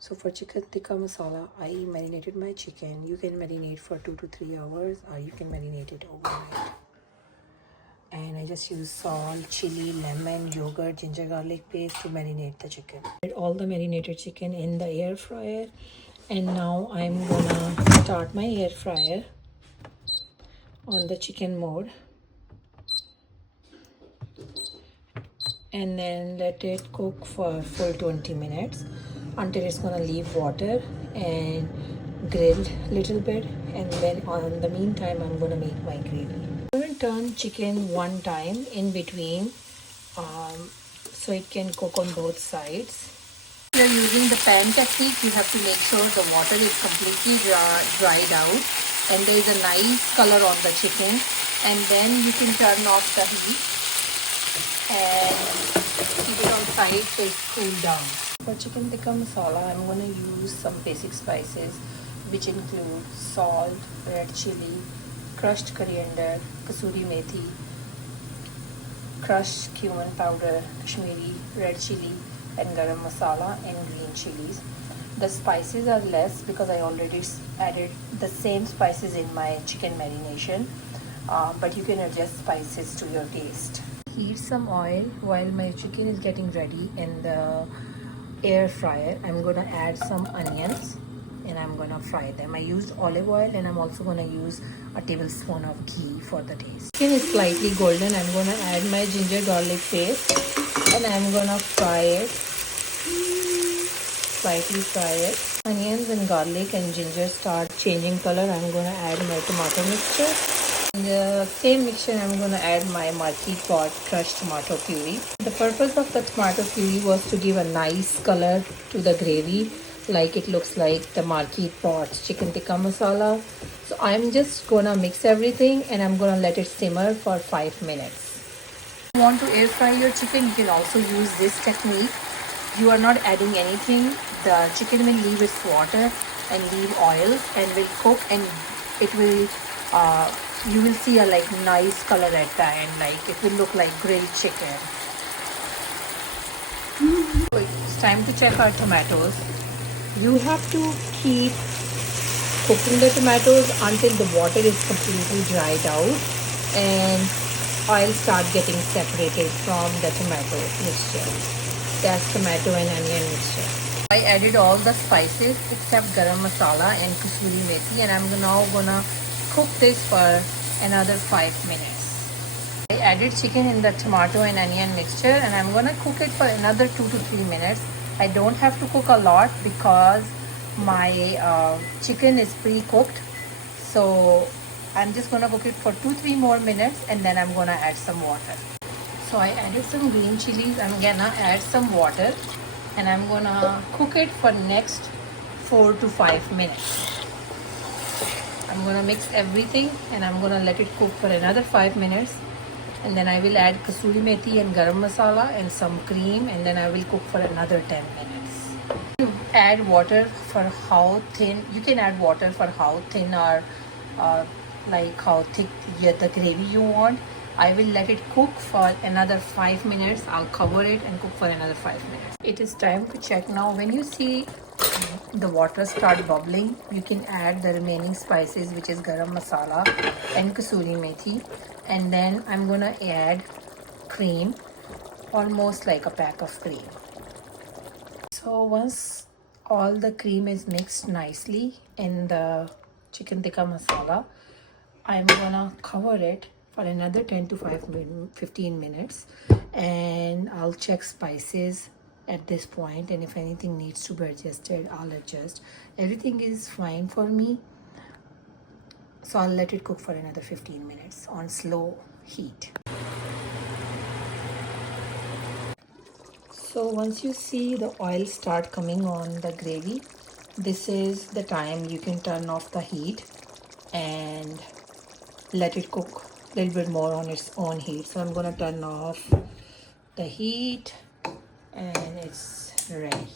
So for chicken tikka masala, I marinated my chicken. You can marinate for 2 to 3 hours, or you can marinate it overnight. And I just use salt, chili, lemon, yogurt, ginger garlic paste to marinate the chicken. Put all the marinated chicken in the air fryer, and now I'm gonna start my air fryer on the chicken mode, and then let it cook for full 20 minutes until it's gonna leave water and grill a little bit. And then on the meantime, I'm gonna make my gravy. I'm gonna turn chicken one time in between so it can cook on both sides. If you're using the pan technique, you have to make sure the water is completely dried out and there is a nice color on the chicken, and then you can turn off the heat and keep it on side so it's cooled down. For chicken tikka masala, I'm going to use some basic spices which include salt, red chili, crushed coriander, Kasuri Methi, crushed Cumin Powder, Kashmiri, red chili, and Garam Masala, and green chilies. The spices are less because I already added the same spices in my chicken marination, but you can adjust spices to your taste. Heat some oil while my chicken is getting ready in the air fryer. I'm gonna add some onions and I'm gonna fry them. I used olive oil, and I'm also gonna use a tablespoon of ghee for the taste. Chicken is slightly golden. I'm gonna add my ginger garlic paste and I'm gonna fry it. Slightly fry it. Onions and garlic and ginger start changing color. I'm gonna add my tomato mixture. In the same mixture, I'm gonna add my marquee pot crushed tomato puree. The purpose of the tomato puree was to give a nice color to the gravy, like it looks like the marquee pot chicken tikka masala. So I'm just gonna mix everything and I'm gonna let it simmer for 5 minutes. If you want to air fry your chicken, you can also use this technique. You are not adding anything. The chicken will leave its water and leave oil and will cook, and it will you will see a like nice color at the end, like it will look like grilled chicken. So it's time to check our tomatoes. You have to keep cooking the tomatoes until the water is completely dried out and oil start getting separated from the tomato mixture. That's tomato and onion mixture. I added all the spices except garam masala and kasuri methi, and I'm now gonna cook this for another 5 minutes. I added chicken in the tomato and onion mixture, and I'm gonna cook it for another 2 to 3 minutes. I don't have to cook a lot because my chicken is pre-cooked, so I'm just gonna cook it for 2-3 more minutes, and then I'm gonna add some water. So I added some green chilies. I'm gonna add some water and I'm gonna cook it for next 4 to 5 minutes. I'm gonna mix everything and I'm gonna let it cook for another 5 minutes, and then I will add kasuri methi and garam masala and some cream, and then I will cook for another 10 minutes. You add water for how thin, you can add water for how thin or like how thick the gravy you want. I will let it cook for another 5 minutes. I'll cover it and cook for another 5 minutes. It is time to check now. When you see the water start bubbling, you can add the remaining spices, which is garam masala and kasuri methi, and then I'm gonna add cream, almost like a pack of cream. So once all the cream is mixed nicely in the chicken tikka masala, I'm gonna cover it for another 10 to 15 minutes, and I'll check spices at this point, and if anything needs to be adjusted, I'll adjust. Everything is fine for me, so I'll let it cook for another 15 minutes on slow heat. So once you see the oil start coming on the gravy, this is the time you can turn off the heat and let it cook a little bit more on its own heat. So I'm gonna turn off the heat and it's ready.